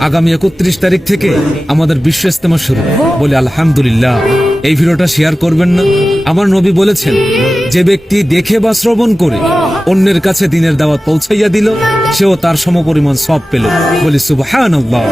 আগামী 31 তারিখ থেকে আমাদের বিশ্ব ইজতেমা শুরু। বলে আলহামদুলিল্লাহ। এই ভিডিওটা শেয়ার করবেন না? আমার নবী বলেছেন, যে ব্যক্তি দেখে বা শ্রবণ করে অন্যের কাছে দ্বীনের দাওয়াত পৌঁছাইয়া দিল, সেও তার সমপরিমাণ সওয়াব পেল। বলি সুবহানাল্লাহ।